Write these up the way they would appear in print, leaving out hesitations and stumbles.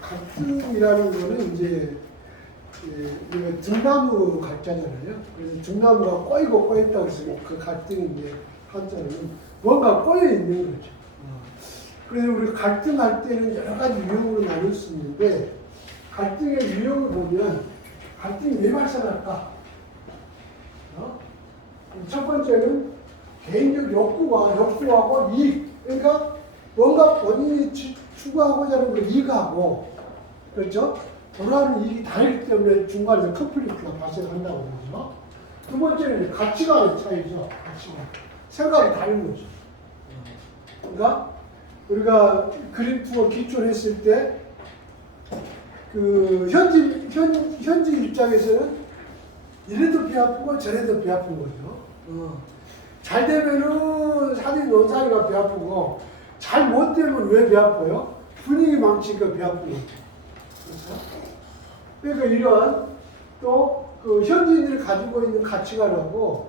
갈등이라는 거는 이제 우리가 등나무 갈자잖아요. 그래서 등나무가 꼬이고 꼬였다고 해서 그 갈등이 이제 한자는 뭔가 꼬여 있는 거죠. 그래서 우리 갈등할 때는 여러 가지 유형으로 나눌 수 있는데 갈등의 유형을 보면 갈등이 왜 발생할까? 첫 번째는 개인적 욕구하고 이익. 그러니까 뭔가 본인이 추구하고자 하는 걸 이익하고, 그렇죠? 돌아오는 이익이 다르기 때문에 중간에서 컨플릭트가 발생한다고 그러죠. 두 번째는 가치관의 차이죠. 가치관. 생각이 다른 거죠. 그러니까 우리가 그림 투어 기초를 했을 때, 현지 입장에서는 이래도 배 아프고 저래도 배 아픈 거죠. 잘 되면은 사진 논 사이가 배 아프고, 잘 못 되면 왜 배 아파요? 분위기 망치니까 배 아픈 거죠. 그렇죠? 그러니까 이러한 또 그 현지인들이 가지고 있는 가치관하고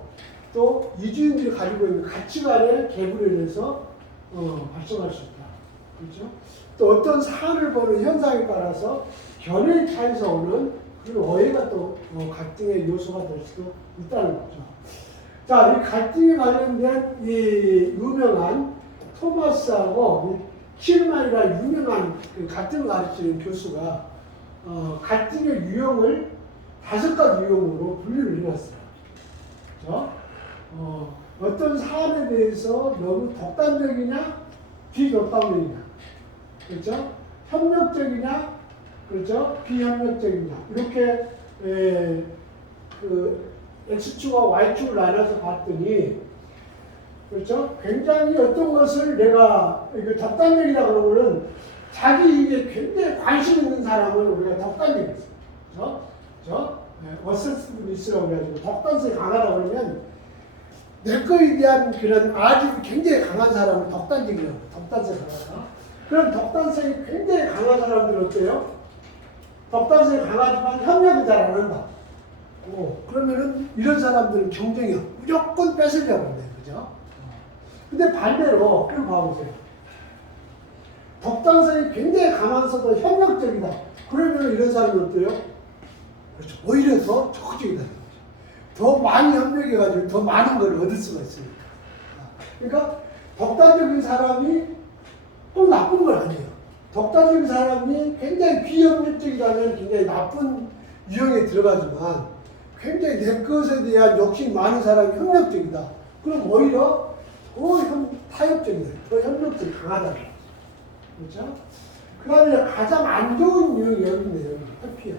또 이주인들이 가지고 있는 가치관의 갭으로 인해서 발생할 수 있다. 그렇죠? 또 어떤 사안을 보는 현상에 따라서 견해의 차이에서 오는 그런 오해가 또 갈등의 요소가 될 수도 있다는 거죠. 자, 이 갈등에 관련된 이 유명한 토마스하고 킬만이라는 유명한 그 갈등을 가르치는 교수가 갈등의 유형을 5가지 유형으로 분류를 해놨어요. 그렇죠? 어떤 사안에 대해서 너무 독단적이냐, 비독단적이냐, 그렇죠? 협력적이냐, 그렇죠? 비협력적이냐, 이렇게 그 X축과 Y축을 나눠서 봤더니, 그렇죠? 굉장히 어떤 것을 내가 이거 독단적이다 그러면은 자기 이익에 굉장히 관심 있는 사람을 우리가 독단적이다. 그렇죠? 어세스리스라고 그래가지고 독단성이 강하다 그러면 내 거에 대한 그런 아집이 굉장히 강한 사람을 독단적이라고. 독단성이 강하다. 그런 독단성이 굉장히 강한 사람들은 어때요? 독단성이 강하지만 협력은 잘 안 한다. 그러면은 이런 사람들은 경쟁이요. 무조건 뺏으려고 합니다. 그죠? 근데 반대로, 그럼 봐보세요. 독단성이 굉장히 강하면서도 협력적이다. 그러면 이런 사람은 어때요? 그렇죠. 오히려 더 적극적이다. 더 많이 협력해가지고 더 많은 걸 얻을 수가 있습니다. 그러니까 독단적인 사람이 꼭 나쁜 건 아니에요. 독단적인 사람이 굉장히 비협력적이라면 굉장히 나쁜 유형에 들어가지만 굉장히 내 것에 대한 욕심이 많은 사람이 협력적이다. 그럼 오히려 더 타협적이다. 더 협력적이 강하다. 그렇죠? 그 다음에 가장 안 좋은 유형이 여기 있네요. 회피형.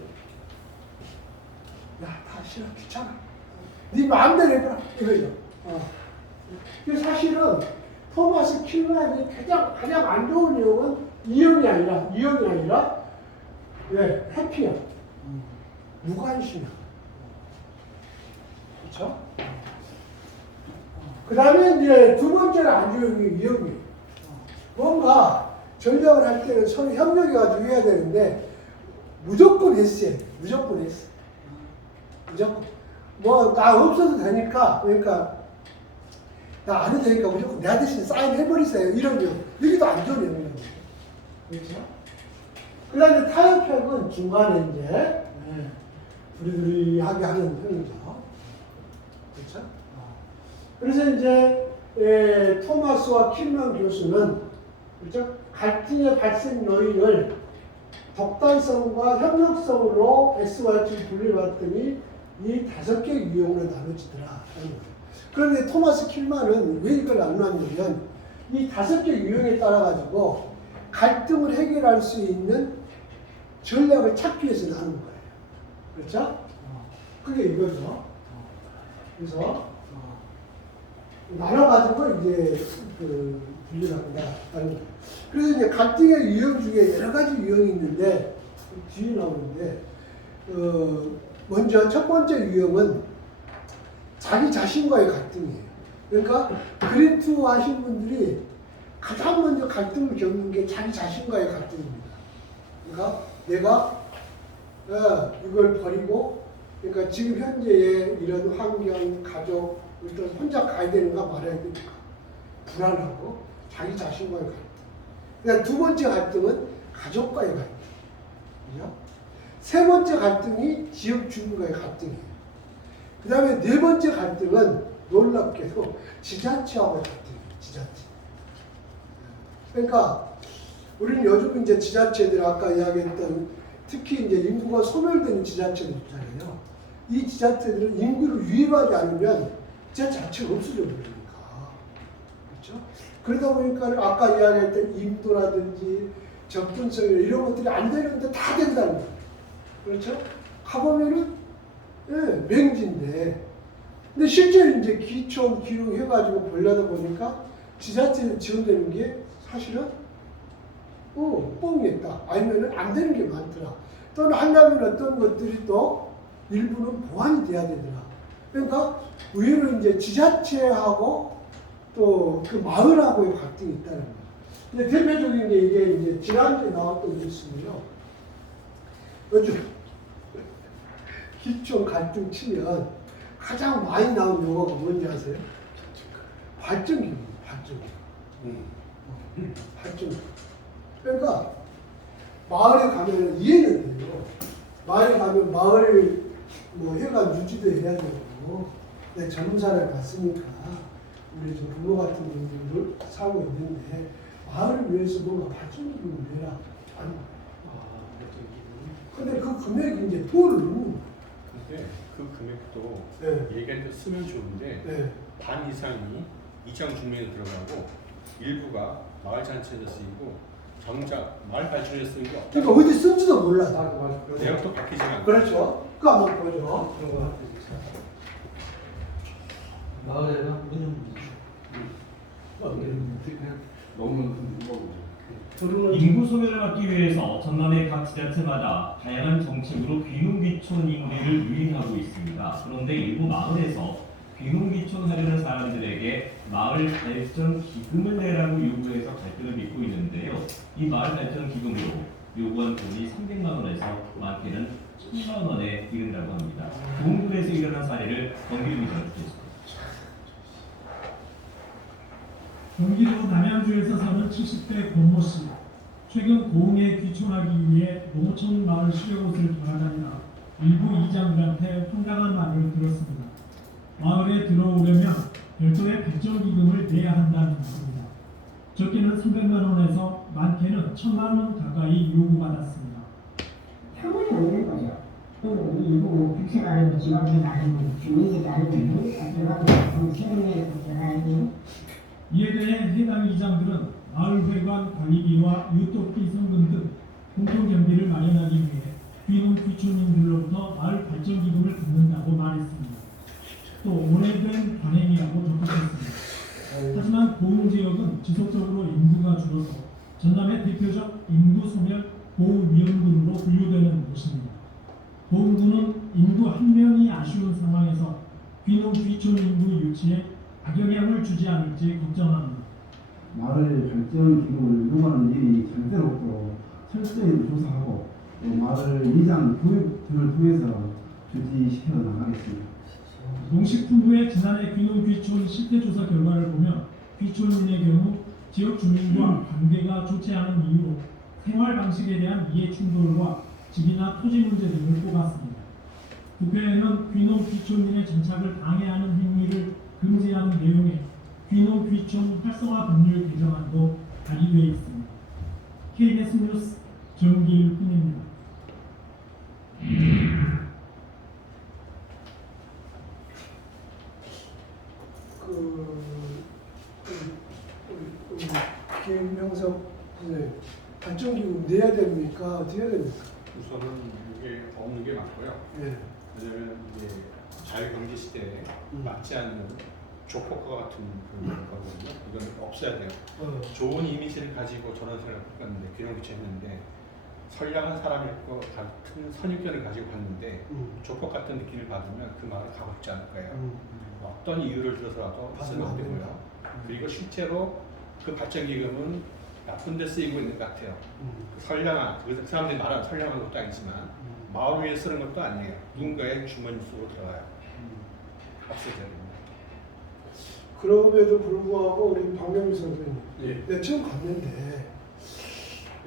야, 다 싫어. 귀찮아. 네 마음대로 해봐라. 이거죠. 사실은 토마스 킬만이 가장 안 좋은 유형은 이형이 아니라 회피형. 무관심형. 그렇죠? 그 다음에 이제 두 번째는 안 좋은 유형이에요. 뭔가 전략을 할 때는 서로 협력해가지고 해야 되는데 무조건 했어요. 무조건 했어. 무조건. 뭐, 나 없어도 되니까, 그러니까, 나 안 해도 되니까 무조건 내 대신 사인 해버리세요. 이런 거. 여기도 안 좋은 영역이에요. 그렇죠? 그 다음에 타협형은 중간에 이제, 부리부리하게 하는 형이죠. 그렇죠? 그래서 이제, 토마스와 킬만 교수는, 그렇죠? 갈등의 발생 요인을 독단성과 협력성으로 XY를 분류해봤더니 이 5개 유형으로 나눠지더라. 그런데 토마스 킬만은 왜 이걸 나누냐면 이 5개 유형에 따라가지고 갈등을 해결할 수 있는 전략을 찾기 위해서 나누는 거예요. 그렇죠? 그게 이거죠. 그래서 나눠가지고 이제 분류를 한다. 그래서 이제 갈등의 유형 중에 여러 가지 유형이 있는데 뒤에 나오는데 먼저 첫 번째 유형은 자기 자신과의 갈등이에요. 그러니까 그림 투어 하신 분들이 가장 먼저 갈등을 겪는 게 자기 자신과의 갈등입니다. 그러니까 내가 이걸 버리고 그러니까 지금 현재의 이런 환경, 가족, 혼자 가야 되는가 말아야 되는가 불안하고 자기 자신과의 갈등. 그러니까 두 번째 갈등은 가족과의 갈등. 그죠? 세 번째 갈등이 지역 주민과의 갈등이에요. 그 다음에 네 번째 갈등은 놀랍게도 지자체하고의 갈등이에요. 지자체. 그러니까 우리는 요즘 이제 지자체들 아까 이야기했던 특히 이제 인구가 소멸되는 지자체들 있잖아요. 이 지자체들은 인구를 유입하지 않으면 지자체 자체가 없어져 버리니까. 그렇죠? 그러다 보니까 아까 이야기했던 인도라든지 접근성 이런 것들이 안 되는데 다 된다는 거예요. 그렇죠? 가보면은 예, 맹지인데 근데 실제로 이제 기촌 기록 해가지고 보려다 보니까 지자체에 지원되는 게 사실은 뻥이었다. 아니면은 안 되는 게 많더라. 또는 하려면 어떤 것들이 또 일부는 보완이 돼야 되더라. 그러니까 의외로 이제 지자체하고 또 그 마을하고의 갈등이 있다는 거예요. 근데 대표적인 게 이게 이제 지난주에 나왔던 뉴스인데요. 요즘 기촌 갈등 치면 가장 많이 나온 용어가 뭔지 아세요? 발전기구입니다. 발전기구. 발전기구. 그러니까 마을에 가면 이해는 돼요. 마을에 가면 마을 뭐 해가 유지도 해야 되고 젊은 사람이 갔으니까 우리 저 부모 같은 분들도 살고 있는데 마을을 위해서 뭔가 발전기구를 내라. 아니. 근데 그 금액이 이제 돈을 넣는 거예요. 근데 그 금액도 네. 얘기하니까 쓰면 좋은데 네. 반 이상이 이장 주민에 들어가고 일부가 마을 잔치에서 쓰이고 정작 마을 발전에 쓰는 게 없다. 그러니까 어디 쓴지도 몰라. 내용도 바뀌지 않고. 그렇죠. 그거 한번 보죠. 마을에는 운영부지. 너무 인구 소멸을 막기 위해서 전남의 각 지자체마다 다양한 정책으로 귀농귀촌 인구를 유인하고 있습니다. 그런데 일부 마을에서 귀농귀촌 하려는 사람들에게 마을 발전 기금을 내라고 요구해서 갈등을 빚고 있는데요. 이 마을 발전 기금으로 요구한 돈이 300만 원에서 많게는 1000만 원에 이른다고 합니다. 동구에서 일어난 사례를 경기도 기자가 주셨습니다. 경기도 남양주에서 사는 70대 권모 씨. 최근 고흥에 귀촌하기 위해 농어촌 마을 수료곳을 돌아다니다 일부 이장들한테 황당한 말을 들었습니다. 마을에 들어오려면 별도의 발전기금을 내야 한다는 것입니다. 적게는 300만 원에서 많게는 1000만 원 가까이 요구받았습니다. 표본이 없는 거죠. 또 일부 국세가는 지방에 나는 주민이 나는 일반 세금에 들어가야지. 이에 대해 해당 이장들은 마을회관 관리비와 유토피 성금 등 공통경비를 마련하기 위해 귀농 귀촌인들로부터 마을 발전기금을 받는다고 말했습니다. 또 오래된 관행이라고 덧붙였습니다. 하지만 고흥 지역은 지속적으로 인구가 줄어서 전남의 대표적 인구 소멸 보호위험군으로 분류되는 곳입니다. 고흥군은 인구 한 명이 아쉬운 상황에서 귀농 귀촌 인구 유치에 악영향을 주지 않을지 걱정합니다. 마을 발전 기금을 이용하는 일이 절대로 없고 철저히 조사하고 또 마을 이장 교육 등을 통해서 주지시켜 나가겠습니다. 농식품부의 지난해 귀농 귀촌 실태조사 결과를 보면 귀촌인의 경우 지역 주민과 관계가 좋지 않은 이유로 생활 방식에 대한 이해 충돌과 집이나 토지 문제 등을 꼽았습니다. 국회에는 귀농 귀촌인의 정착을 방해하는 행위를 금지하는 내용의 귀농 귀촌 활성화 법률 개정안도 발의되어 있습니다. KBS 뉴스 정길훈입니다. 김명석 발전기금 내야 됩니까? 어떻게 해야 됩니까? 우선은 이게 없는 게 맞고요. 네. 왜냐면 이제 자유경제 시대에 맞지 않는 조폭과 같은 그런 거거든요. 이건 없어야 돼요. 좋은 이미지를 가지고 저런 생각을 했는데 귀농귀촌 했는데 선량한 사람일 것 같은 선입견을 가지고 갔는데 조폭 같은 느낌을 받으면 그 마을에 가고 싶지 않을 거예요. 어떤 이유를 들어서라도 있으면 안 되고요. 그리고 실제로 그 발전기금은 나쁜 데 쓰이고 있는 것 같아요. 그 선량한, 그 사람들이 말하는 선량한 것도 아니지만 마을 위해 쓰는 것도 아니에요. 누군가의 주머니 속으로 들어가요. 없애줘야 됩니다. 그럼에도 불구하고 우리 박명희 선생님, 예. 내가 처음 갔는데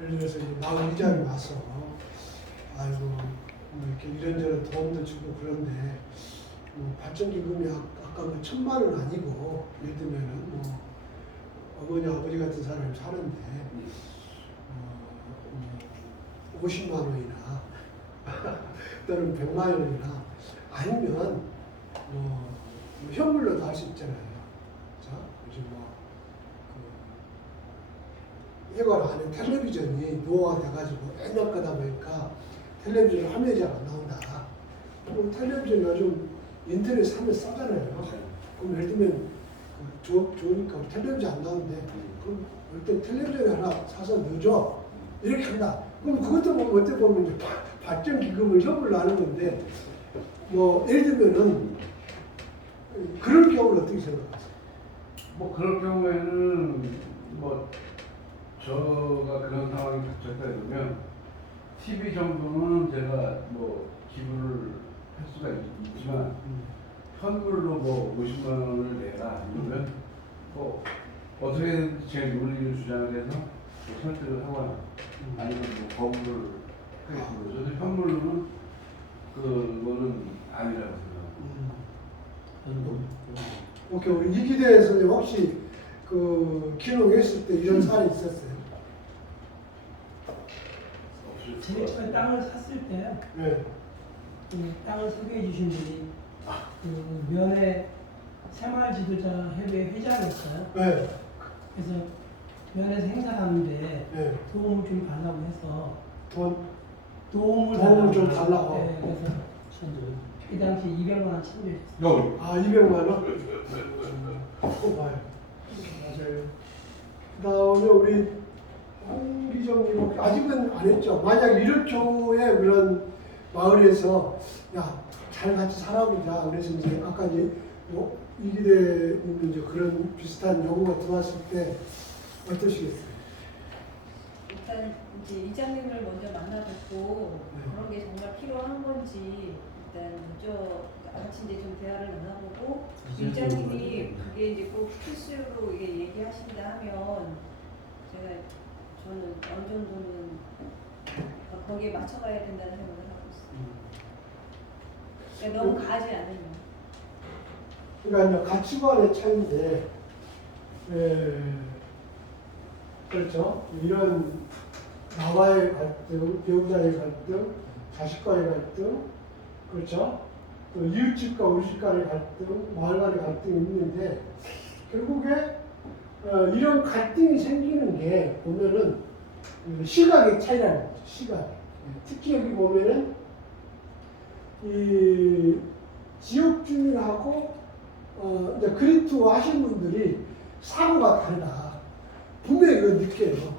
예를 들어서 이제 마을 이장이 와서 아이고 뭐 이렇게 이런저런 도움도 주고 그런데 뭐 발전기금이 아까 뭐 1,000만 원 아니고 예를 들면은 뭐 어머니 아버지 같은 사람이 사는데 50만 원이나 또는 100만 원이나 아니면 뭐 현물로도 할 수 있잖아요. 자, 요즘 해관 안에 텔레비전이 노화가 돼가지고 옛날 거다 보니까 텔레비전 화면이 잘 안 나온다. 그럼 텔레비전 요즘 인터넷 사면 싸잖아요. 그럼 예를 들면 좋으니까 텔레비전 안 나오는데 그럼 일단 텔레비전 하나 사서 넣어줘. 이렇게 한다. 그럼 그것도 뭐 어떻게 보면 이제 발전기금을 협의를 하는 건데 뭐 예를 들면은 그럴 경우는 어떻게 생각하세요? 뭐 그럴 경우에는 뭐 저가 그런 상황이 닥쳤다 그러면 TV 정도는 제가 뭐 기부를 할 수가 있지만 현물로 뭐 50만 원을 내라 이러면 뭐 어떻게든 제 논리를 주장을 해서 뭐 설득을 하거나 아니면 뭐 거부를 하겠습니다. 저도 현물로는 그거는 아니라고 생각합니다. 오케이, 우리 이기대 선생님 혹시 그 기록했을 때 이런 사안이 있었어요? 제일 처음에 땅을 샀을 때 네. 그 땅을 소개해 주신 분이 그 면회 새마을지도자 협회 회장이었어요. 네. 그래서 면회에서 행사하는데 네. 도움을 좀 달라고 해서 도움을 좀 달라고. 네, 그래서 이 당시 200만 원 찬조했어요. 아, 200만 원? 그거 봐요. 맞아요. 그 다음에 우리 홍기정님 아직은 안 했죠. 만약 이럴 경우에 그런 마을에서 야, 잘 같이 살아보자. 그래서 이제 아까 이제 이기대님도 이제 그런 비슷한 요구가 들어왔을 때 어떠시겠어요? 일단 이제 이장님을 먼저 만나뵙고 그런 게 정말 필요한 건지 일단 먼저 같이 이제 좀 대화를 나눠보고 이장님이 그게 이제 꼭 필수로 이게 얘기하신다 하면 저는 어느 정도는 거기에 맞춰가야 된다는 생각을 하고 있어요. 그러니까 너무 가지 않으면. 그러니까 이제 가치관의 차이인데, 그렇죠. 이런 나와의 갈등, 배우자의 갈등, 자식과의 갈등, 그렇죠. 또 이웃집과 우리집 간의 갈등, 마을 간의 갈등이 있는데 결국에 이런 갈등이 생기는 게 보면은 시각의 차이라는 거죠. 시각. 특히 여기 보면은 이 지역 주민하고 이제 그리투어 하신 분들이 사고가 다르다. 분명히 이거 느껴요.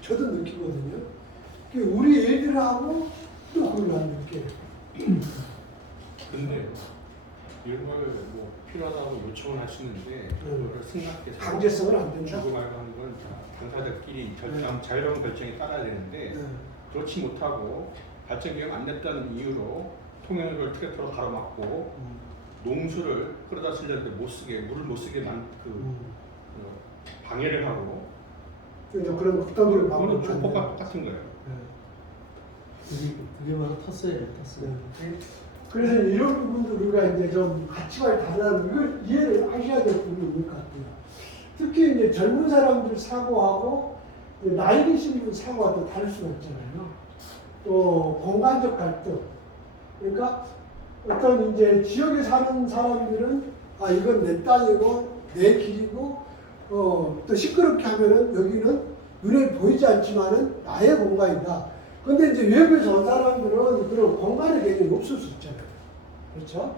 저도 느끼거든요. 우리 애들하고 또 그걸 난 느껴요. 근데 이런 걸 뭐 필요하다고 요청을 하시는데 그걸 생각해서 강제성은 안 된다. 주고 말고 하는 건 당사자끼리 자유로운 결정에 따라야 되는데 그렇지 못하고 발전기가 안 됐다는 이유로 통영을 트랙터로 가로막고 농수를 끌어다 쓰려는데 못 쓰게 물을 못 쓰게 방해를 하고 그런 극단적인 방법은 조폭과 똑같은 거예요. 그게 바로 텃세예요, 텃세. 그래서 이런 부분도 우리가 이제 좀 가치관이 다르다는 걸 이해를 하셔야 될 부분이 있는 것 같아요. 특히 이제 젊은 사람들 사고하고 나이 드신 분 사고가 또 다를 수가 있잖아요. 또 공간적 갈등. 그러니까 어떤 이제 지역에 사는 사람들은 아 이건 내 땅이고 내 길이고 또 시끄럽게 하면은 여기는 눈에 보이지 않지만은 나의 공간이다. 근데 이제 외부에서 온 사람들은 그런 공간의 개념이 없을 수 있잖아요. 그렇죠?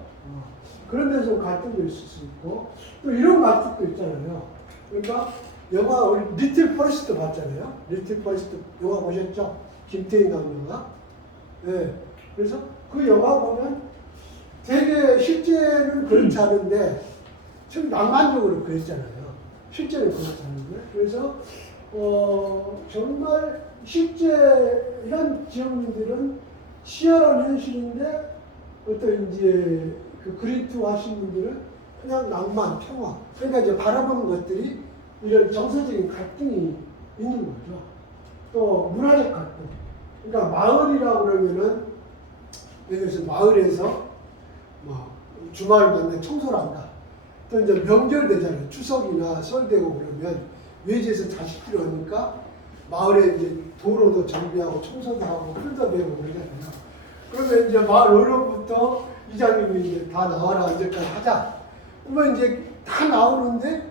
그런 데서 갈등도 있을 수 있고, 또 이런 갈등도 있잖아요. 그러니까, 영화, 우리 리틀 포레스트 봤잖아요. 리틀 포레스트 영화 보셨죠? 김태희 나온 영화. 네. 그래서 그 영화 보면 되게 실제는 그렇지 않은데, 좀 낭만적으로 그랬잖아요. 실제는 그렇지 않은데. 그래서, 정말 실제 이런 지역민들은 치열한 현실인데 어떤 이제 그 그리투 하신 분들은 그냥 낭만, 평화. 그러니까 이제 바라보는 것들이 이런 정서적인 갈등이 있는 거죠. 또 문화적 갈등. 그러니까 마을이라고 그러면은 예를 들어서 마을에서 뭐 주말마다 청소를 한다. 또 이제 명절 되잖아요. 추석이나 설 되고 그러면 외지에서 자식들이 오니까 마을에 이제 도로도 정비하고 청소도 하고 풀도 베고 그러잖아요. 그러면 이제 마을 어른부터 이장님이 이제 다 나와라 이제까지 하자. 그러면 이제 다 나오는데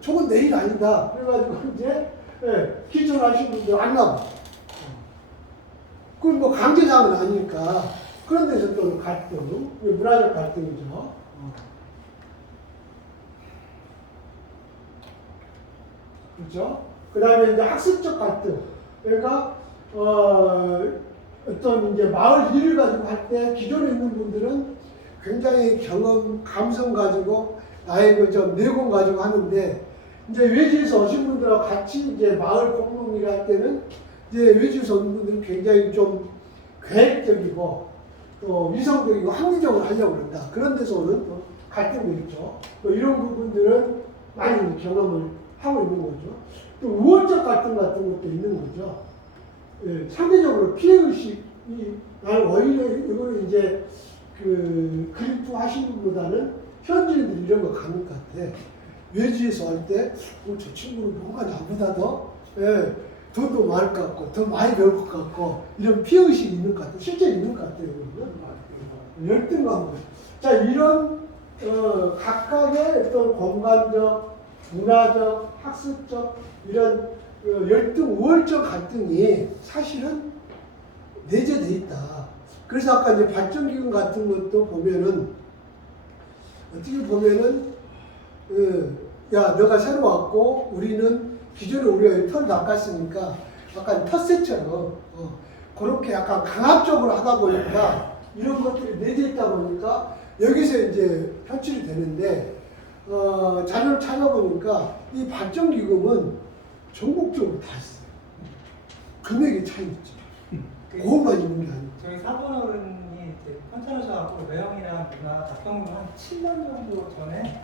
저건 내일 아니다. 그래가지고 이제 기존하신 분들 안 나와. 그건 뭐 강제상은 아니니까 그런 데서 또 갈등, 문화적 갈등이죠. 그렇죠? 그 다음에 이제 학습적 갈등. 그러니까 어떤 이제 마을 일을 가지고 할 때 기존에 있는 분들은 굉장히 경험, 감성 가지고 나의 그 좀 내공 가지고 하는데 이제 외지에서 오신 분들하고 같이 이제 마을 공동일을 할 때는 이제 외지에서 오는 분들은 굉장히 좀 계획적이고 또 위성적이고 합리적으로 하려고 그런다. 그런 데서 오는 또 갈등도 있죠. 또 이런 부분들은 많이 경험을 하고 있는 거죠. 또 우월적 갈등 같은 것도 있는 거죠. 예, 상대적으로 피해의식이 나는 오히려 이거는 이제 그 그리프 하시는 분보다는 현지인들이 이런 거 가는 것 같아. 외지에서 할 때, 저 친구는 뭔가 나보다 더, 돈도 많을 것 같고, 더 많이 배울 것 같고, 이런 피해의식이 있는 것 같아. 실제 있는 것 같아요. 열등감. 자, 이런, 각각의 어떤 공간적, 문화적, 학습적, 이런 열등, 우월적 갈등이 사실은 내재되어 있다. 그래서 아까 이제 발전기금 같은 것도 보면은, 어떻게 보면은, 야, 너가 새로 왔고, 우리는 기존에 우리가 털 낚았으니까, 약간 텃세처럼, 그렇게 약간 강압적으로 하다 보니까, 이런 것들이 내재 있다 보니까, 여기서 이제 표출이 되는데, 자료를 찾아보니까, 이 발전기금은 전국적으로 다 있어요. 금액의 차이 있죠. 그것만 있는 게 아니고. 저희 사돈 어른이 이제 편찮으셔갖고 매형이랑 누나 가평으로 한 7년 정도 전에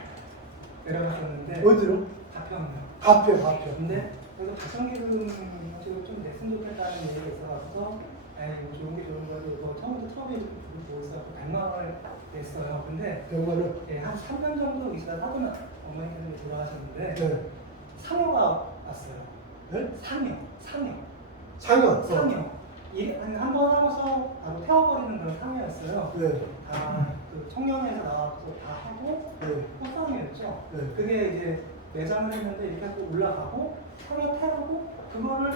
내려가셨는데 어디로? 가평이요. 가평. 근데 그래서 발전기금 가지고 좀 냈으면 좋겠다는 얘기가 있어서 에이 뭐 좋은 게 좋은 거지 이거 처음부터 처음에 보고 있어서 100만 원을 냈어요. 근데 100만 원? 예, 한 3년 정도 있다가 사돈 어머니께서 돌아가셨는데 네. 상여가 왔어요. 네? 상여. 상여. 한 번 하고서 바로 태워버리는 그런 상여였어요. 네. 그 청년회에서 나와서 다 하고 네. 꽃상이었죠. 네. 그게 이제 매장을 했는데 이렇게 하고 올라가고 상여 태우고 그거를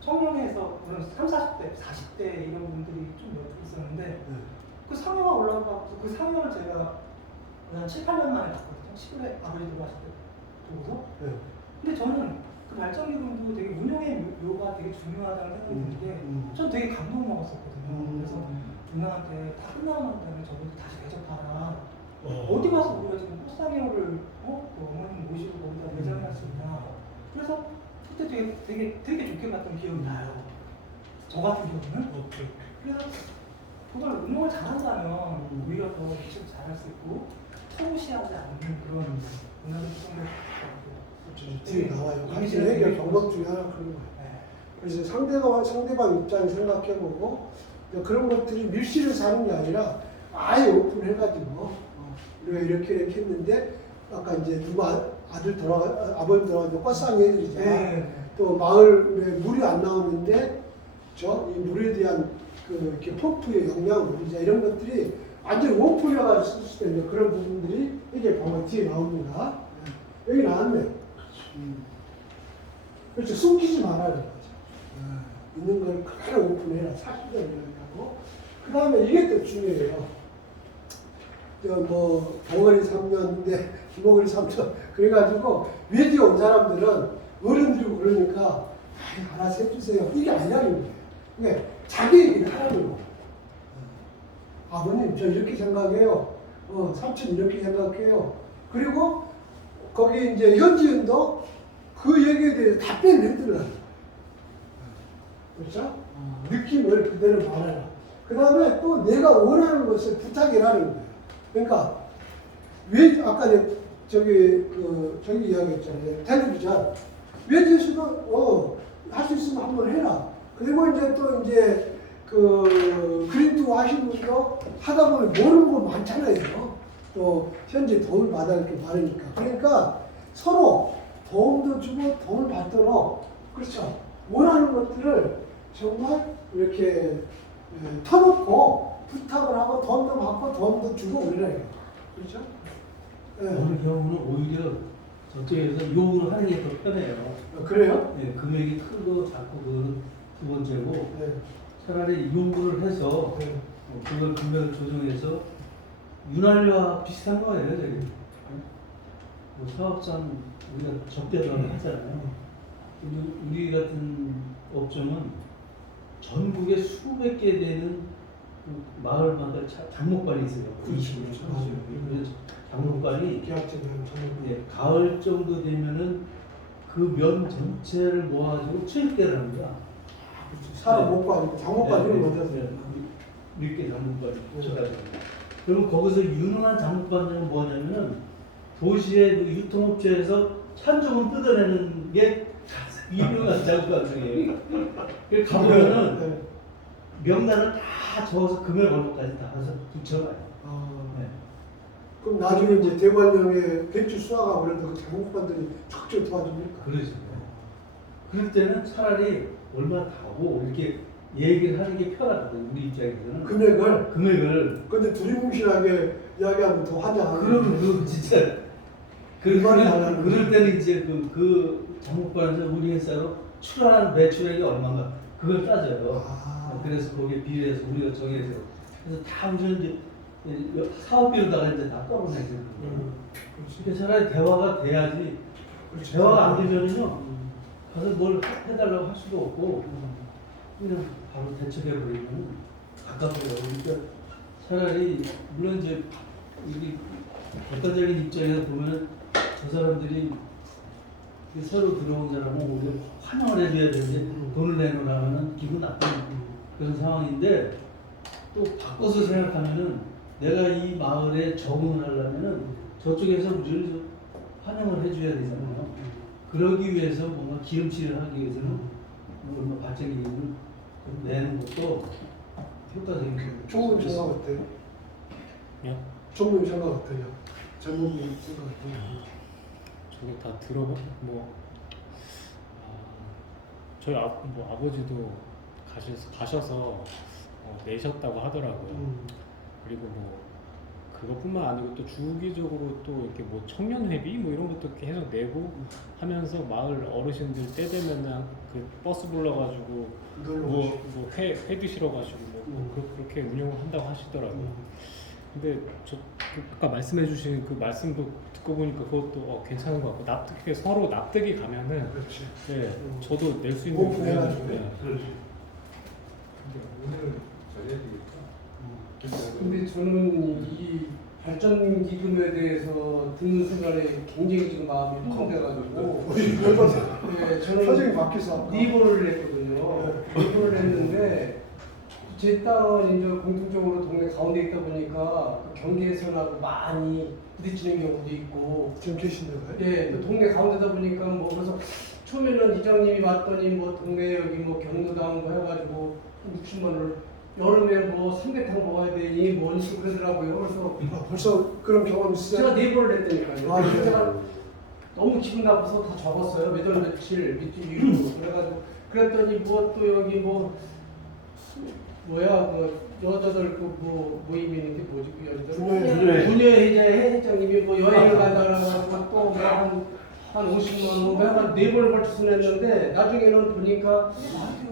청년회에서 물론 30, 40대, 40대 이런 분들이 좀 있었는데 그 상여가 올라가고 그 상여를 제가 한 7, 8년 만에 봤거든요. 시골에 아버지 돌아가실 때 보고서. 네. 근데 저는 그 발전기금도 되게 운영의 묘가 되게 중요하다는 생각이 드는 게 전 되게 감동 먹었었거든요. 그래서 누나한테 다 끝나고 난 다음에 저분도 다시 대접하라. 어디 가서 우리가 지금 꽃상여를 그 어머님 모시고 거기다 매장을 할 수 있나. 그래서 그때 되게 좋게 봤던 기억이 나요. 저 같은 경우는. 그래서 그걸 운영을 잘한다면 오히려 더 미치고 잘할 수 있고 터무시하지 않는 그런 문화적 성격이 뒤에 나와요. 관심 해결 방법 중에 하나 그런 거예요. 그래서 상대방 입장 생각해보고 그런 것들이 밀실에서 하는 게 아니라 아예 오픈해가지고 우리가 이렇게 했는데 아까 이제 누가 아버지 돌아가서 꽃상에 해드리잖아. 또 마을에 물이 안 나오는데 이 물에 대한 이렇게 펌프의 영향 모르자 이런 것들이 완전히 오픈해가지고 쓸 수 있는 그런 부분들이 이게 방금 뒤에 나옵니다. 여기 나왔네. 그렇죠. 숨기지 말아야 되는 거죠. 있는 걸 그대로 오픈해라. 사실을 이야기하고. 그 다음에 이게 또 중요해요. 뭐, 덩어리 3년인데, 기목을 3년. 그래가지고, 외지에 온 사람들은 어른들이 그러니까, 알아서 해주세요. 이게 아니라는 거예요. 그러니까 자기 얘기를 하라는 거예요. 아버님, 저 이렇게 생각해요. 삼촌 이렇게 생각해요. 그리고, 거기 이제 현지인도 그 얘기에 대해서 답변을 해드리라는 거예요. 그렇죠? 느낌을 그대로 말해라. 그 다음에 또 내가 원하는 것을 부탁이라는 거예요. 그러니까, 아까 저기 이야기했잖아요. 텔레비전. 외제에서도, 할 수 있으면 한번 해라. 그리고 이제 또 이제 그 그린투 하시는 분도 하다 보면 모르는 거 많잖아요. 또 현재 도움을 받아야 이렇게 많으니까. 그러니까 서로 도움도 주고 도움을 받도록 그렇죠. 원하는 것들을 정말 이렇게 터놓고 부탁을 하고 도움도 받고 도움도 주고 그래요. 그렇죠? 어느 경우는 오히려 저쪽에서 요구를 하는 게 더 편해요. 그래요? 네, 금액이 크고 작고 그거는 두 번째고 네. 차라리 요구를 해서 네. 그걸 금액을 조정해서 윤활유와 비슷한 거예요. 저기. 뭐 사업장 우리가 접대를 하잖아요. 우리 같은 업종은 전국에 수백 개 되는 그 마을마다 장목관이 있어요. 20년, 30년. 장목관이 계약제는 예, 가을 정도 되면은 그 면 전체를 모아가지고 체육대를 합니다. 사람 못 봐. 장목관 이런 거 어떠세요? 밀게 장목관이 쳐가지고. 그러면 거기서 유능한 장목관은 뭐냐면은 도시의 그 유통업체에서 찬종을 뜯어내는 게 유명한 장목관 중이에요. 그래서 가보면은 네. 명단을 다 적어서 금액 얼마까지 다 해서 붙여놔요. 네. 그럼 나중에 이제 대관령에 배추 수확하고 그래도 그 장목관들이 적극 도와줍니까? 그러죠. 그럴 때는 차라리 얼마 다고 이렇게 얘기를 하는 게 편하거든요. 우리 입장에서는. 금액을. 근데 두리뭉실하게 이야기하면 더 환장하는 그러면 그 진짜 그럴 때는 이제 그 장목관에서 우리 회사로 출하한 매출액이 얼마인가 그걸 따져요. 그래서 거기에 비례해서 우리가 정해서 그래서 다 무슨 이제 사업비로다가 이제 다 떨어내죠. 그래서 차라리 대화가 돼야지. 대화가 안 되면요 가서 뭘 해달라고 할 수도 없고 그냥 바로 대처해 버리면 가깝게 그러니까 차라리 물론 이제 우리 객관적인 입장에서 보면은 저 사람들이 새로 들어온 사람은 오히려 환영을 해줘야 되는데 돈을 내놓으라면은 기분 나쁜 그런 상황인데 또 바꿔서 생각하면은 내가 이 마을에 적응을 하려면은 저쪽에서 우리를 좀 환영을 해줘야 되잖아요. 그러기 위해서 뭔가 기름칠을 하기 위해서는 뭔가 발전기를 좀 내는 것도 효과적인 거예요. 총무님 생각 어때요? 예? 총무님 생각 어때요? 전문님 생각 어때요? 저게 다 들어보 저희 아버지도 가셔서 내셨다고 하더라고요. 그리고 뭐 그것뿐만 아니고 또 주기적으로 또 이렇게 뭐 청년회비 뭐 이런 것도 계속 내고 하면서 마을 어르신들 때 되면은 그 버스 불러가지고 뭐회 드시러 가시고 그렇게 운영을 한다고 하시더라고요. 근데 저 아까 말씀해주신 그 말씀도 듣고 보니까 그것도 괜찮은 것 같고 납득해 서로 납득이 가면은 그렇지. 네, 저도 낼 수 있는 오픈해가지고. 네. 그렇지. 오늘 잘해야 되겠다. 근데 저는 이 발전기금에 대해서 듣는 순간에 굉장히 지금 마음이 욱해가지고 네, 저는 표정이 바뀌어서 리볼을 했거든요. 리볼을 했는데 제 땅은 이제 공통적으로 동네 가운데 있다 보니까 경계선하고 많이 부딪히는 경우도 있고 지금 계신데요? 예, 또 동네 가운데다 보니까 뭐 그래서 처음에는 이장님이 왔더니 뭐 동네 여기 뭐 경로당 뭐 해가지고 60만 원을 여름에 뭐 삼계탕 먹어야 되니 뭔지 그러더라고요. 그래서 벌써 그런 경험이 있어요? 제가 네이버를 했다니까요. 아, 그래요? 제가 너무 기분 나빠서 다 적었어요. 몇 월 며칠 밑에 위로 그래가지고 그랬더니 뭐 또 여기 뭐 뭐야 그 여자들 그 뭐 모임이 있는데 뭐지 그 여자들 부녀회장의 회장님이 뭐 여행을 간다 그래가지고 또한 50만 원 해가 네 번을 걸쳐서 냈는데 나중에는 보니까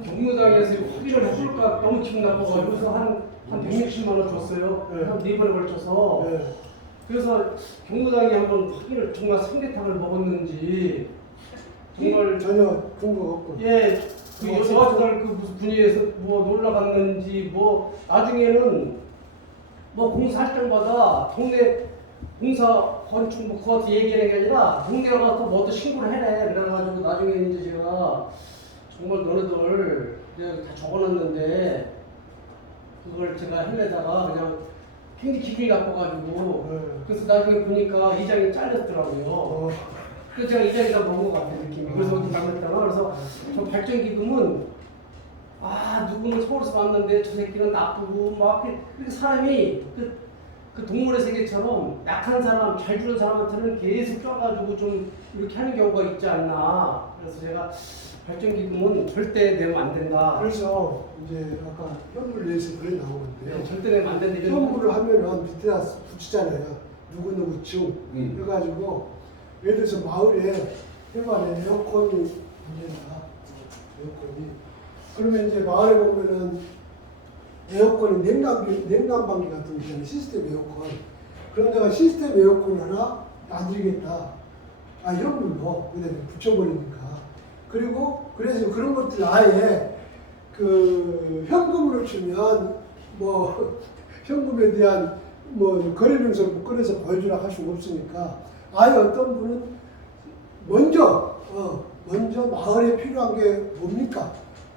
경로당에서 확인을 해줄까 너무 기분 나빠가지고 한 160만 원 줬어요. 한 네 번에 걸쳐서. 그래서 경로당이 한번 확인을 정말 삼계탕을 먹었는지 정말 전혀 근거가 없고. 예. 그 여자들 그 무슨 분위기에서 뭐 놀러 갔는지 뭐 나중에는 뭐 공사할 때마다 동네 공사 건축 뭐 그거 얘기하는 게 아니라 동네 가서 뭐또 신고를 해래. 그래가지고 나중에 이제 제가 정말 너네들 내가 다 적어놨는데 그걸 제가 하려다가 그냥 굉장히 기분이 나빠가지고 그래서 나중에 보니까 이장이 잘렸더라고요. 그 제가 이 자리가 먹은 것 같아요, 느낌이. 그래서 어디 가봤다가 그래서 저 발전기금은 누구는 서울에서 봤는데 저 새끼는 나쁘고 막 이렇게 사람이 그 동물의 세계처럼 약한 사람, 잘 주는 사람한테는 계속 껴가지고 좀 이렇게 하는 경우가 있지 않나. 그래서 제가 발전기금은 절대 내면 안 된다. 그래서 이제 아까 현물 내에서 그래 나온 건데요. 네, 절대 내면 안 된다. 이런 현물을 하면은 밑에다 붙이잖아요. 누구누구 층 해가지고 예를 들어서 마을에 해관에 에어컨이 문제다. 에어컨이. 그러면 이제 마을에 보면은 에어컨이 냉난방기 같은 거 있잖아요. 시스템 에어컨. 그런 데가 시스템 에어컨 하나 안 들겠다. 현물로 그냥 붙여버리니까. 그리고 그래서 그런 것들 아예 그 현금으로 치면 뭐 현금에 대한 뭐 거래명세를 꺼내서 보여주라 할 수가 없으니까 아예 어떤 분은 먼저 마을에 필요한 게 뭡니까?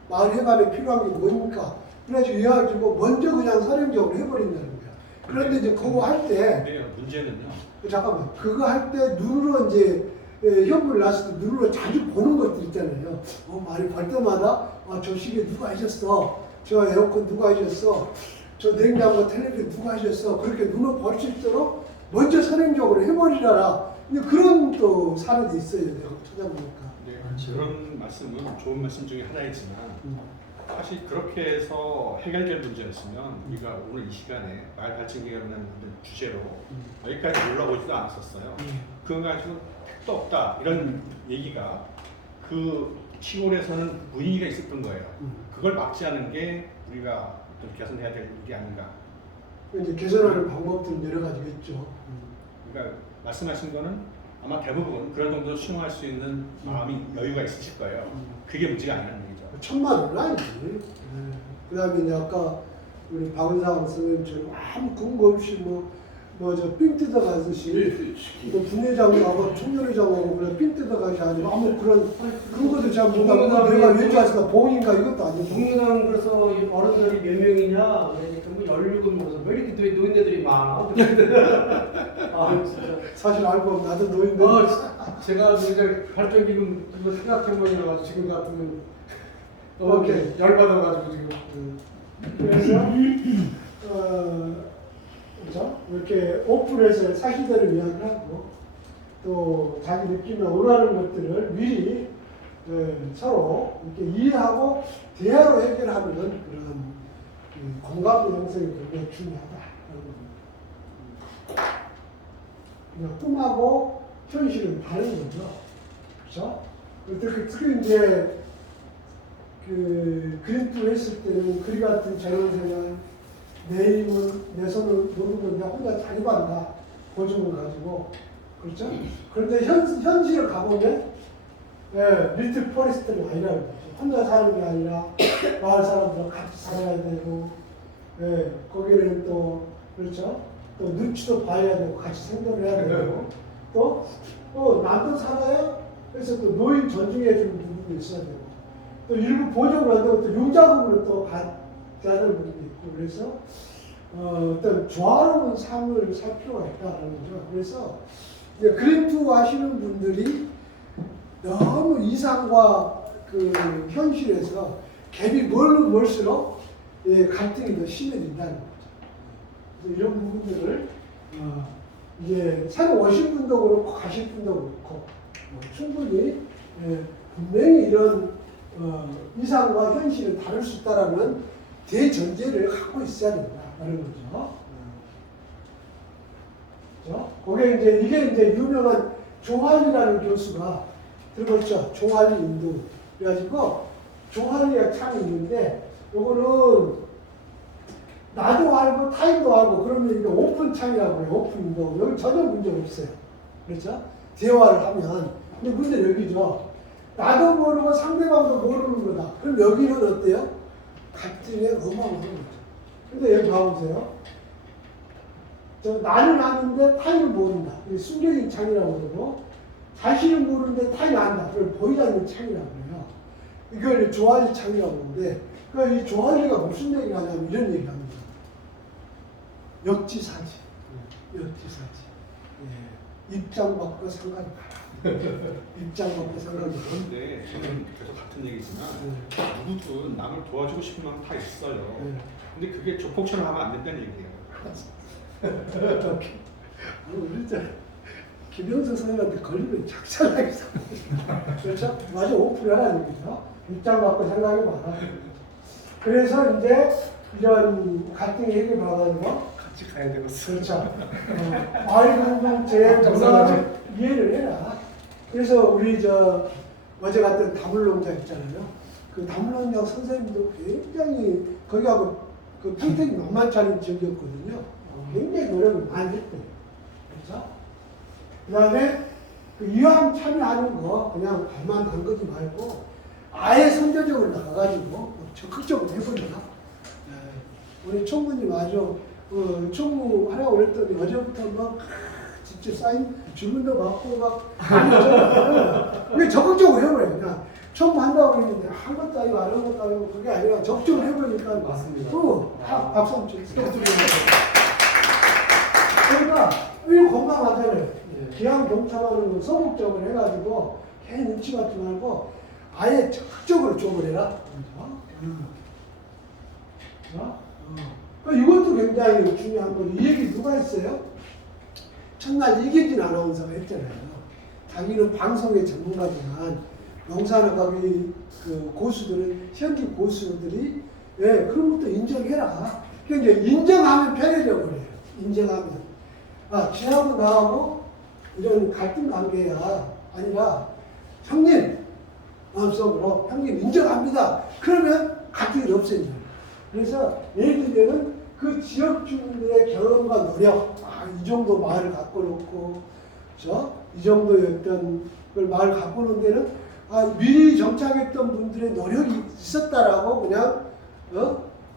마을 해관에 필요한 게 뭡니까? 그래가지고 이래가지고 먼저 그냥 선행적으로 해버린다는 거야. 그런데 이제 그거 할 때 네, 문제는요. 잠깐만 그거 할 때 눈으로 이제 현물 났을 때 눈으로 자주 보는 것들 있잖아요. 말이 벌 때마다 저 시계 누가 하셨어? 저 에어컨 누가 하셨어? 저 냉장고 텔레비전 누가 하셨어? 그렇게 눈으로 볼 수 있도록 먼저 선행적으로 해버리라. 근데 그런 또 사례도 있어요. 내가 찾아보니까. 네, 그런 말씀은 좋은 말씀 중에 하나이지만 사실 그렇게 해서 해결될 문제였으면 우리가 오늘 이 시간에 마을 발전기라는 주제로 여기까지 올라오지도 않았었어요. 그거 가지고 택도 없다 이런 얘기가 그 시골에서는 분위기가 있었던 거예요. 그걸 막지 않은 게 우리가 좀 개선해야 될 일이 아닌가. 이제 개선하는 방법들은 여러 가지가 있죠. 그러니까 말씀하신 거는 아마 대부분 그런 정도 수용할 수 있는 마음이 여유가 있으실 거예요. 그게 문제가 아니라는 얘기죠. 1,000만 원은 아니지. 그 다음에 이제 아까 우리 박은상 선생님처럼 아무 근거 없이 저 삥 뜯어가듯이 또 분회장하고 청년회장하고 그냥 삥 뜯어가지 아니고 아무 그런 근거도 잘 못하고 내가 왜 좋아했어 봉인가 이것도 아니고. 동문항 그래서 어른들이 몇 명이냐? 그러니까 뭐 17명에서 왜 이렇게 노인네들이 많아? 진짜. 사실 알고 보면 나도 노인데. 제가 이제 발전기금 그거 생각해보니까 지금 같으면 오케이. 열받아가지고 지금. 그래서 그죠? 이렇게 오픈해서 사실대로 이야기하고 또 자기 느낌이나 원하는 것들을 미리 서로 이렇게 이해하고 대화로 해결하는 그런 공감대 형성이 굉장히 중요하다. 그냥 꿈하고 현실은 다른 거죠. 그렇죠? 특히 이제 그림도 했을 때는 그리 같은 재난생활 내 힘은 내 손을 모르고 그냥 혼자 잘 간다. 고집을 가지고. 그렇죠? 그런데 현실을 가보면 리틀 포레스트는 아니라는 거죠. 혼자 사는 게 아니라 마을 사람들과 같이 살아야 되고 거기는 또 그렇죠? 또 눈치도 봐야 되고 같이 생존을 해야 되고 또 나도 살아야 그래서 또 노인 존중해 주는 부분도 있어야 되고 또 일부 보조를 한다고 또 융자금으로 또 가야 되는 부분도 있고 그래서 어떤 조화로운 삶을 살 필요가 있다는 거죠. 그래서 이제 그린투 하시는 분들이 너무 이상과 그 현실에서 갭이 멀수록 갈등이 더 심해진다는 거죠. 이런 부분들을 이제 새로 오신 분도 그렇고 가실 분도 그렇고 충분히 분명히 이런 이상과 현실을 다룰 수 있다라는 대전제를 갖고 있어야 된다는 거죠. 그렇죠? 이게 이제 유명한 조할리라는 교수가 들어봤죠? 조할리 인도. 그래가지고 조할리가 참 있는데 요거는 나도 알고 타인도 알고 그러면 이게 오픈 창이라고 해요. 오픈 인도. 여기 전혀 문제 없어요. 그렇죠? 대화를 하면. 근데 문제는 여기죠. 나도 모르고 상대방도 모르는 거다. 그럼 여기는 어때요? 갈등의 어마어마한 거죠. 근데 여기 봐보세요. 나는 아는데 타인은 모른다. 숨겨진 창이라고 그러고 자신은 모르는데 타인은 안다. 그걸 보이지 않는 창이라고 해요. 이걸 조할리 창이라고 하는데 그러니까 이 조할리가 무슨 얘기를 하냐면 이런 얘기를 합니다. 역지사지. 역지사지. 입장 바꿔 상관이 가라. 입장 갖고 생각이 그런데 저는 계속 같은 얘기지만 누구든 남을 도와주고 싶은 마음 다 있어요. 근데 그게 조폭처럼 하면 안 된다는 얘기예요. 우리 저 김영석 선생님한테 걸리면 작살나게 그렇죠? 맞아, 오픈하라는 얘기죠. 입장 갖고 생각이 많아. 그래서 이제 이런 갈등이 해결받아서 같이 가야 되겠어. 그렇죠. 마을 공동체 정상을 이해를 해라. 그래서 우리 저 어제 갔던 다물농장 있잖아요. 그 다물농장 선생님도 굉장히 거기하고 그 평택이 만만치 않은 지역이었거든요. 굉장히 노력을 많이 했대요. 그렇죠? 그 다음에 그 이왕 참여하는 거 그냥 발만 담그지 말고 아예 선제적으로 나가가지고 적극적으로 해보자. 우리 총무님 아주 총무 하라고 그랬더니 어제부터 막 직접 사인 주문도 받고 막 근데 적극적으로 해버려요. 그냥 총무 한다고 그랬는데 한 것도 아니고 안 한 것도 아니고 그게 아니라 적극적으로 해버리니까 맞습니다. 박수 한번 주세요. 그러니까 일 건강하잖아요. 기왕 동참하는 거 소극적으로 해가지고 괜히 눈치 받지 말고 아예 적극적으로 쪽을 해라. 이것도 굉장히 중요한 거죠. 이 얘기 누가 했어요? 첫날 이기진 아나운서가 했잖아요. 자기는 방송의 전문가지만 농산업의 그 고수들은 현지 고수들이 그런 것도 인정해라. 그러니까 이제 인정하면 편해져 버려요. 인정하면 지하고 나하고 이런 갈등 관계야 아니라 형님 마음속으로 형님 인정합니다. 그러면 갈등이 없어져요. 그래서 예를 들면 그 지역 주민들의 경험과 노력, 이 정도 마을을 갖고 놓고, 그렇죠? 이 정도의 어떤 걸 마을을 갖고 놓은 데는 미리 정착했던 분들의 노력이 있었다라고 그냥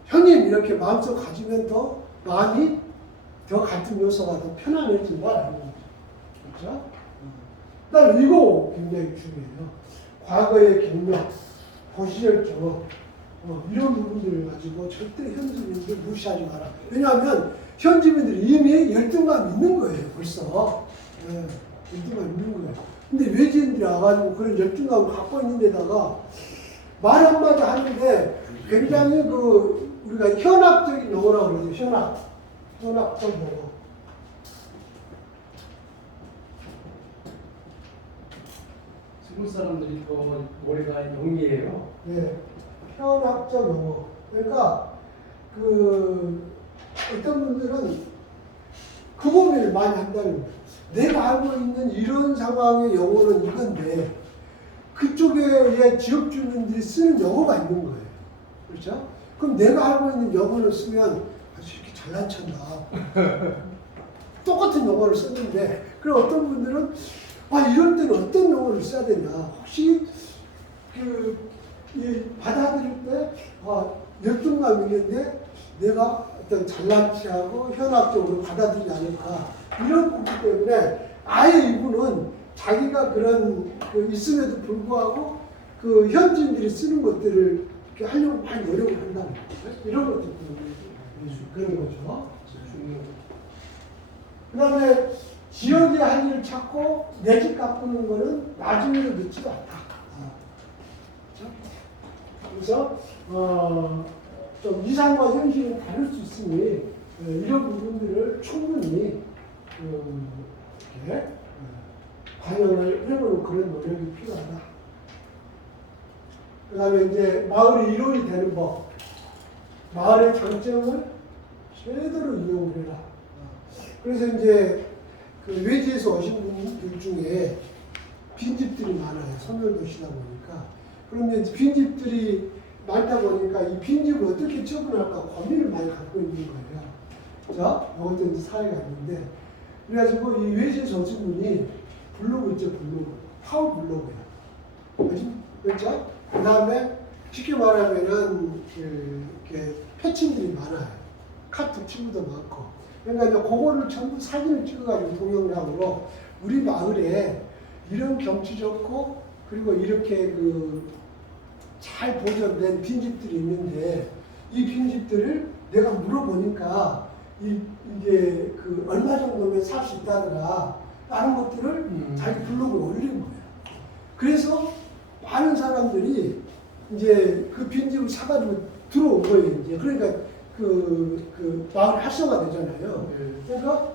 형님 이렇게 마음속 가지면 더 마음이 더 같은 요소가 더 편안해진다라는 거죠. 그렇죠? 그다음에 이거 굉장히 중요해요. 과거의 경력, 고시절 경험, 이런 부분들을 가지고 절대 현지민들 무시하지 마라. 왜냐하면 현지민들이 이미 열등감이 있는 거예요, 벌써. 열등감이 있는 거예요. 근데 외지인들이 와가지고 그런 열등감을 갖고 있는 데다가 말 한마디 하는데 굉장히 우리가 현학적인 용어라고 그러죠, 현학적 용어. 중국 사람들이 또 머리가 영리해요. 네. 현학적 용어. 그러니까 어떤 분들은 그 고민을 많이 한다는 거예요. 내가 알고 있는 이런 상황의 용어는 이건데 그쪽에 지역 주민들이 쓰는 용어가 있는 거예요. 그렇죠? 그럼 내가 알고 있는 용어를 쓰면 아주 이렇게 잘난 척나 똑같은 용어를 쓰는데 그럼 어떤 분들은 이럴 때는 어떤 용어를 써야 되냐. 혹시 받아들일 때 열등감이 있는데 내가 어떤 잘난 체하고 현학적으로 받아들이지 않을까 이런 부분 때문에 아예 이분은 자기가 그런 있음에도 불구하고 그 현지인들이 쓰는 것들을 이렇게 하려고 많이 노력을 한다는 거예요. 이런 것들 그런 거죠. 그 다음에 지역의 할 일을 찾고 내 집 가꾸는 거는 나중에도 늦지도 않다. 그래서 좀 이상과 현실은 다를 수 있으니 이런 부분들을 충분히 이렇게 반영을 해보는 그런 노력이 필요하다. 그 다음에 이제 마을의 이론이 되는 법, 마을의 장점을 제대로 이용을 해라. 그래서 이제 그 외지에서 오신 분들 중에 빈집들이 많아요. 소멸도시다 보니까. 그런데 빈집들이 많다 보니까 이 빈집을 어떻게 처분할까 고민을 많이 갖고 있는 거예요. 자, 이것도 이제 사회가 있는데. 그래가지고 이 외지에서 오신 분이 블로그 있죠, 블로그. 파워 블로그예요. 그렇죠? 그 다음에 쉽게 말하면은 이렇게 패친들이 많아요. 카톡 친구도 많고. 그러니까 이제 그거를 전부 사진을 찍어가지고 동영상으로 우리 마을에 이런 경치 좋고 그리고 이렇게 잘 보존된 빈집들이 있는데 이 빈집들을 내가 물어보니까 이게 얼마 정도면 살 수 있다더라. 라는 것들을 자기 블로그에 올린 거예요. 그래서 많은 사람들이 이제 그 빈집을 사가지고 들어온 거예요. 이제 그러니까 그 마을이 활성화 되잖아요. 그러니까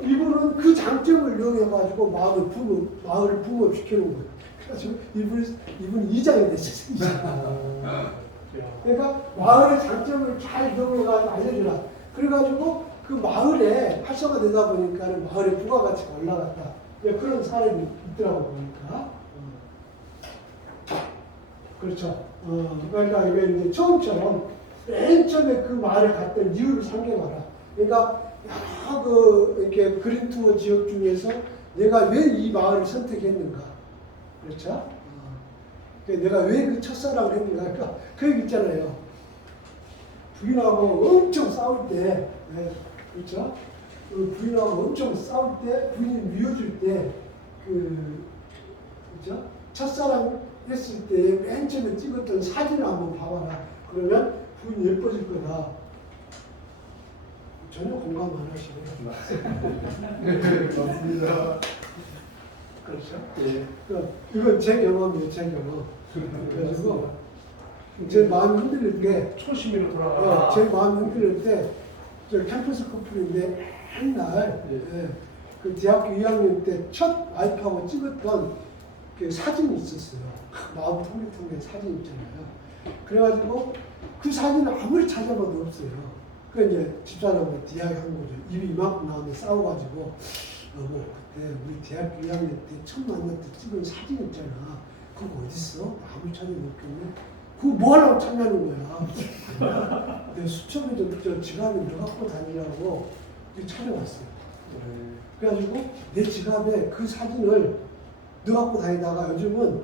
이분은 그 장점을 이용해가지고 마을을 붐업시키는 거예요. 그래서 이분이 이장이 됐어요. 그러니까 마을의 장점을 잘 이용해가지고 알려주라. 그래가지고 그 마을에 활성화되다 보니까 마을의 부가가치가 올라갔다. 그런 사례도 있더라고 보니까. 그렇죠. 그러니까 이게 이제 처음처럼 맨 처음에 그 마을에 갔던 이유를 상정하라. 그러니까 이렇게 그린 투어 지역 중에서 내가 왜 이 마을을 선택했는가. 그렇죠? 내가 왜 그 첫사랑을 했는가. 그러니까 그 얘기 있잖아요. 부인하고 엄청 싸울 때, 그렇죠? 부인하고 엄청 싸울 때, 부인이 미워줄 때, 그렇죠? 첫사랑 했을 때 맨 처음에 찍었던 사진을 한번 봐봐라. 그러면 부인이 예뻐질 거다. 전혀 공감 안 하시네요. 맞습니다. 그렇죠? 예. 이건 제 경험이에요, 제 경험. 그래가지고 제 마음이 흔들릴 때, 초심으로 돌아가. 제 마음이 흔들릴 때, 저 캠퍼스 커플인데 맨날 그 대학교 2학년 때 첫 와이프하고 찍었던 그 사진이 있었어요. 마음 통통한 사진 있잖아요. 그래가지고 그 사진을 아무리 찾아봐도 없어요. 그 이제 집사람한테 이야기한 거죠. 입이 이만큼 나오는데 싸워가지고 그때 우리 대학교 2학년 때 처음 만날 때 찍은 사진 있잖아. 그거 어딨어? 아무리 찾아도 없겠네. 그거 뭐 하려고 찾냐는 거야. 내가 수첩에 저 지갑에 넣어갖고 다니라고 찾아왔어요. 그래가지고 내 지갑에 그 사진을 넣어갖고 다니다가 요즘은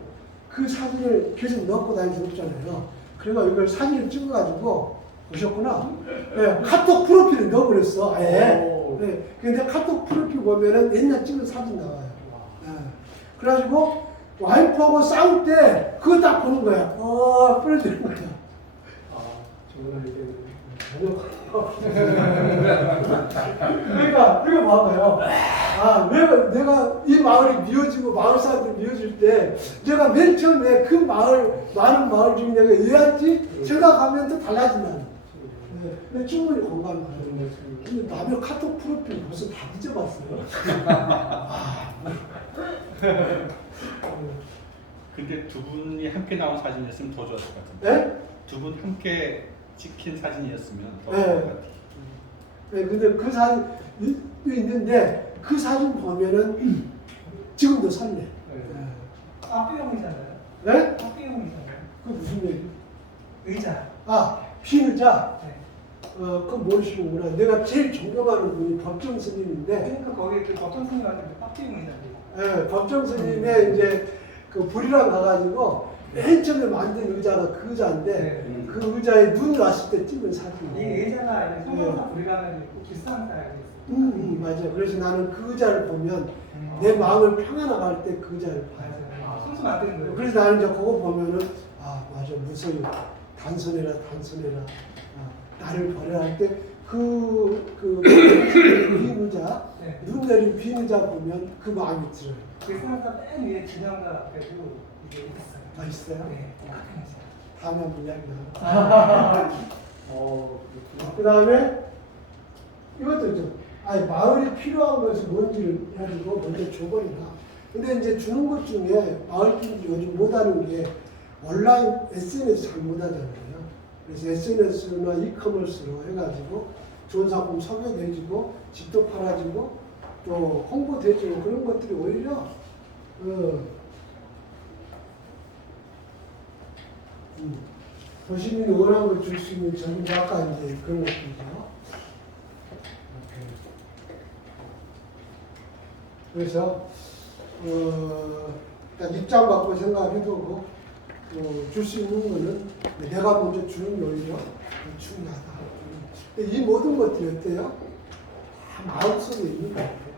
그 사진을 계속 넣어갖고 다닐 수 없잖아요. 그래서 이걸 사진을 찍어가지고 보셨구나. 네, 카톡 프로필을 넣어버렸어. 아예. 네, 근데 카톡 프로필 보면은 옛날 찍은 사진 나와요. 네. 그래가지고 와이프하고 싸울 때 그거 딱 보는 거야. 뿌려지는 거야. 정말 이게 그러니까 이거 봐봐요. 내가 이 마을이 미워지고 마을 사람들 미워질 때 내가 맨 처음에 그 많은 마을 중에 내가 왜 왔지 생각하면 또 달라진다는. 근데 충분히 공감이 가요. 근데 남의 카톡 프로필 벌써 다 잊어봤어요. 근데 두 분이 함께 나온 사진이었으면 더 좋았을 것 같은데. 네? 두 분 함께 찍힌 사진이었으면 더 좋을 것 같아요. 네, 근데 그 사진 있는데 그 사진 보면은 지금도 설레. 앞비용이잖아요. 네? 앞비용이잖아요. 그 무슨 얘기? 의자. 빈 의자. 네. 그거 모르시는구나. 내가 제일 존경하는 분이 법정 스님인데. 그러니까 거기 그 법정 스님한테 앞비용이잖아요. 네, 법정 스님의 이제 그 불이랑 가가지고 맨 처음에 만든 의자가 그 의자인데 그 의자에 눈이 왔을 때 찍은 사진이에요. 이 의자가 성경상 우리가 꼭 비싼 스타일이 있어요. 맞아. 그래서 나는 그 의자를 보면 내 마음을 평안하게 할 때 그 의자를 봐요. 손수 안 되는 거예요. 그래서 나는 이제 그거 보면은 맞아. 무서워. 단순해라. 나를 버려야 할 때 빈 의자, 눈 내린 빈 의자 보면 그 마음이 들어요. 그 생각보다 맨 위에 진영가 가지고 이게 있어요. 있어요? 네. 다음에 한번 이야기하자. 그 다음에 이것도 좀, 마을이 필요한 것이 뭔지를 가지고 먼저 줘버리라. 근데 이제 주는 것 중에 마을분들이 요즘 못하는 게 온라인 SNS 잘 못하잖아요. 그래서 SNS나 이커머스로 해가지고 좋은 상품 소개해주고 집도 팔아주고 또 홍보돼주고 그런 것들이 오히려 도시민이 원하는 걸 줄 수 있는 전부 아까 이제 그런 것들이죠. 그래서 일단 입장 받고 생각해두고 줄 수 있는 거는 내가 먼저 주는 게 오히려 중요하다. 근데 이 모든 것들이 어때요? 다 마음속에 있는 것 같아요.